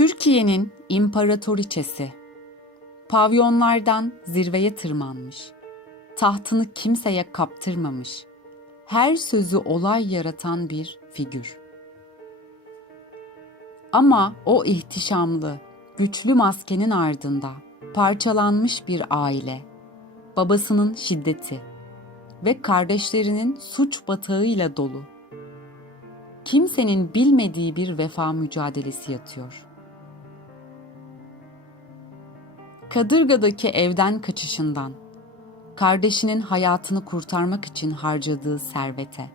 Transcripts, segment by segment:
Türkiye'nin imparatoriçesi. Pavyonlardan zirveye tırmanmış. Tahtını kimseye kaptırmamış. Her sözü olay yaratan bir figür. Ama o ihtişamlı, güçlü maskenin ardında parçalanmış bir aile, babasının şiddeti ve kardeşlerinin suç batağıyla dolu. Kimsenin bilmediği bir vefa mücadelesi yatıyor. Kadırga'daki evden kaçışından, kardeşinin hayatını kurtarmak için harcadığı servete,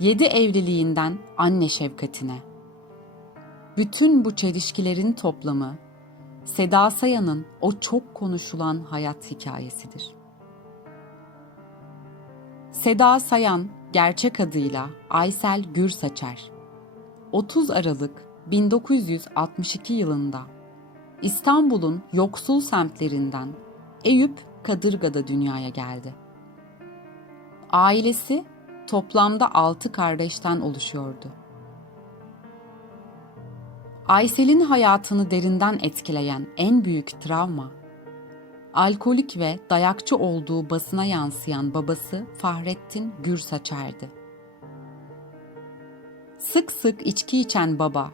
yedi evliliğinden anne şefkatine, bütün bu çelişkilerin toplamı Seda Sayan'ın o çok konuşulan hayat hikayesidir. Seda Sayan gerçek adıyla Aysel Gürsaçer. 30 Aralık 1962 yılında İstanbul'un yoksul semtlerinden Eyüp Kadırga'da dünyaya geldi. Ailesi toplamda 6 kardeşten oluşuyordu. Aysel'in hayatını derinden etkileyen en büyük travma, alkolik ve dayakçı olduğu basına yansıyan babası Fahrettin Gürsaçer'di. Sık sık içki içen baba,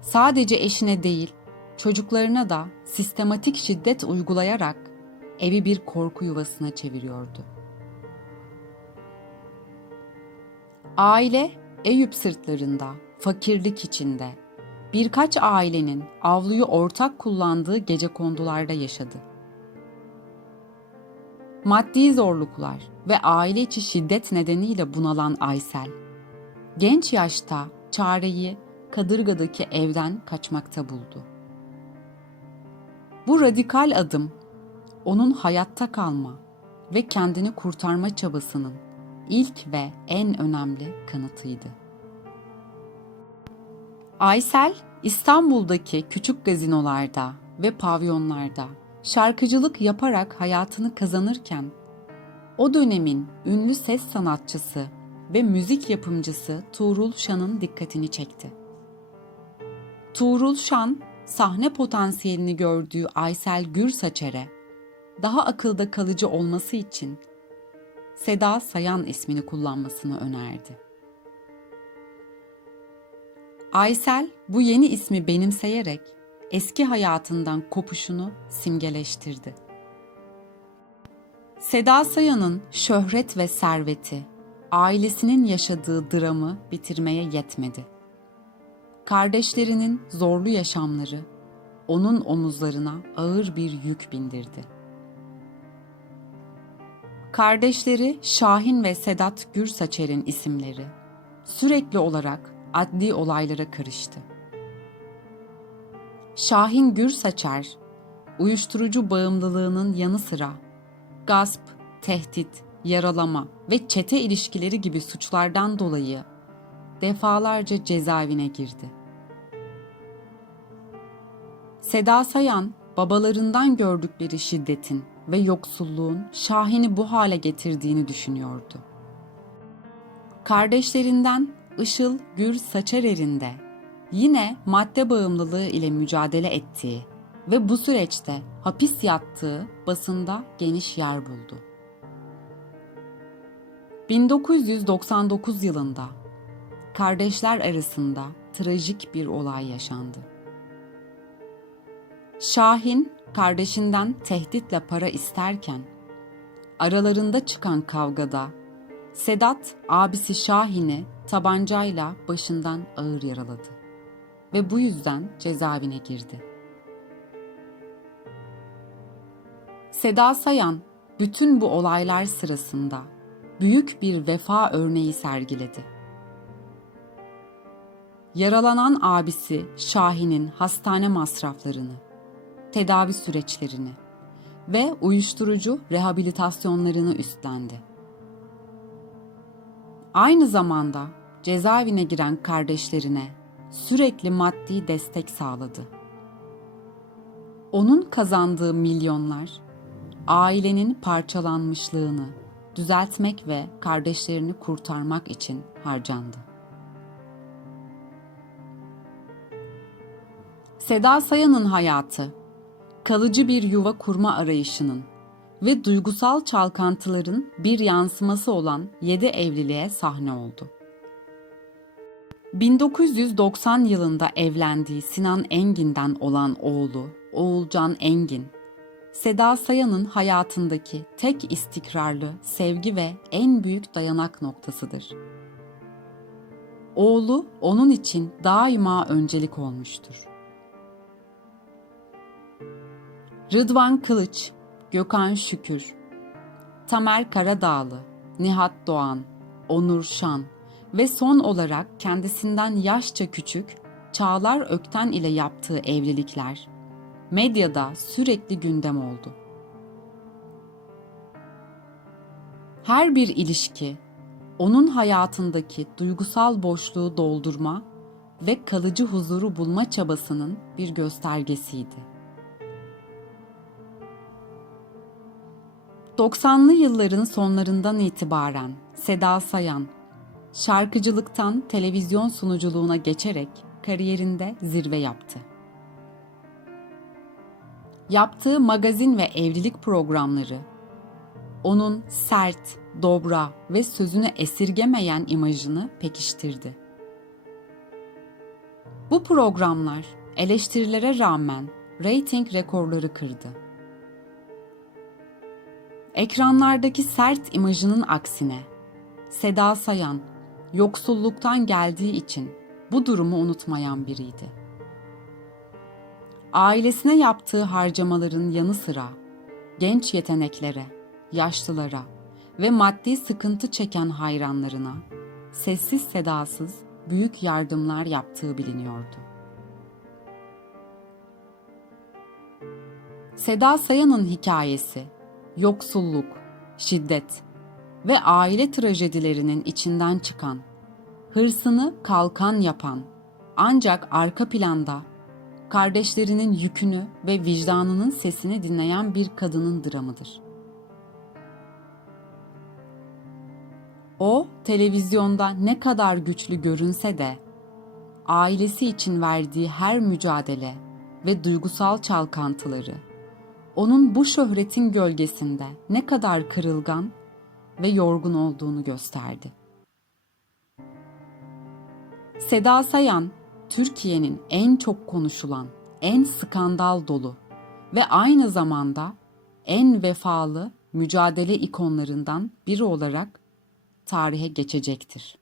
sadece eşine değil, çocuklarına da sistematik şiddet uygulayarak evi bir korku yuvasına çeviriyordu. Aile Eyüp sırtlarında, fakirlik içinde, birkaç ailenin avluyu ortak kullandığı gece kondularda yaşadı. Maddi zorluklar ve aile içi şiddet nedeniyle bunalan Aysel, genç yaşta çareyi Kadırga'daki evden kaçmakta buldu. Bu radikal adım onun hayatta kalma ve kendini kurtarma çabasının ilk ve en önemli kanıtıydı. Aysel, İstanbul'daki küçük gazinolarda ve pavyonlarda şarkıcılık yaparak hayatını kazanırken, o dönemin ünlü ses sanatçısı ve müzik yapımcısı Tuğrul Şan'ın dikkatini çekti. Tuğrul Şan, sahne potansiyelini gördüğü Aysel Gürsaçer'e daha akılda kalıcı olması için Seda Sayan ismini kullanmasını önerdi. Aysel bu yeni ismi benimseyerek eski hayatından kopuşunu simgeleştirdi. Seda Sayan'ın şöhret ve serveti ailesinin yaşadığı dramı bitirmeye yetmedi. Kardeşlerinin zorlu yaşamları onun omuzlarına ağır bir yük bindirdi. Kardeşleri Şahin ve Sedat Gürsaçer'in isimleri sürekli olarak adli olaylara karıştı. Şahin Gürsaçer, uyuşturucu bağımlılığının yanı sıra gasp, tehdit, yaralama ve çete ilişkileri gibi suçlardan dolayı defalarca cezaevine girdi. Seda Sayan, babalarından gördükleri şiddetin ve yoksulluğun Şahin'i bu hale getirdiğini düşünüyordu. Kardeşlerinden Işıl Gür Saçerer'in de yine madde bağımlılığı ile mücadele ettiği ve bu süreçte hapis yattığı basında geniş yer buldu. 1999 yılında kardeşler arasında trajik bir olay yaşandı. Şahin kardeşinden tehditle para isterken aralarında çıkan kavgada Sedat abisi Şahin'i tabancayla başından ağır yaraladı ve bu yüzden cezaevine girdi. Seda Sayan bütün bu olaylar sırasında büyük bir vefa örneği sergiledi. Yaralanan abisi Şahin'in hastane masraflarını, tedavi süreçlerini ve uyuşturucu rehabilitasyonlarını üstlendi. Aynı zamanda cezaevine giren kardeşlerine sürekli maddi destek sağladı. Onun kazandığı milyonlar ailenin parçalanmışlığını düzeltmek ve kardeşlerini kurtarmak için harcandı. Seda Sayan'ın hayatı, kalıcı bir yuva kurma arayışının ve duygusal çalkantıların bir yansıması olan yedi evliliğe sahne oldu. 1990 yılında evlendiği Sinan Engin'den olan oğlu Oğulcan Engin, Seda Sayan'ın hayatındaki tek istikrarlı sevgi ve en büyük dayanak noktasıdır. Oğlu onun için daima öncelik olmuştur. Rıdvan Kılıç, Gökhan Şükür, Tamer Karadağlı, Nihat Doğan, Onur Şan ve son olarak kendisinden yaşça küçük Çağlar Ökten ile yaptığı evlilikler medyada sürekli gündem oldu. Her bir ilişki onun hayatındaki duygusal boşluğu doldurma ve kalıcı huzuru bulma çabasının bir göstergesiydi. 90'lı yılların sonlarından itibaren Seda Sayan, şarkıcılıktan televizyon sunuculuğuna geçerek kariyerinde zirve yaptı. Yaptığı magazin ve evlilik programları, onun sert, dobra ve sözünü esirgemeyen imajını pekiştirdi. Bu programlar eleştirilere rağmen reyting rekorları kırdı. Ekranlardaki sert imajının aksine Seda Sayan yoksulluktan geldiği için bu durumu unutmayan biriydi. Ailesine yaptığı harcamaların yanı sıra genç yeteneklere, yaşlılara ve maddi sıkıntı çeken hayranlarına sessiz sedasız büyük yardımlar yaptığı biliniyordu. Seda Sayan'ın hikayesi yoksulluk, şiddet ve aile trajedilerinin içinden çıkan, hırsını kalkan yapan ancak arka planda kardeşlerinin yükünü ve vicdanının sesini dinleyen bir kadının dramıdır. O, televizyonda ne kadar güçlü görünse de ailesi için verdiği her mücadele ve duygusal çalkantıları onun bu şöhretin gölgesinde ne kadar kırılgan ve yorgun olduğunu gösterdi. Seda Sayan, Türkiye'nin en çok konuşulan, en skandal dolu ve aynı zamanda en vefalı mücadele ikonlarından biri olarak tarihe geçecektir.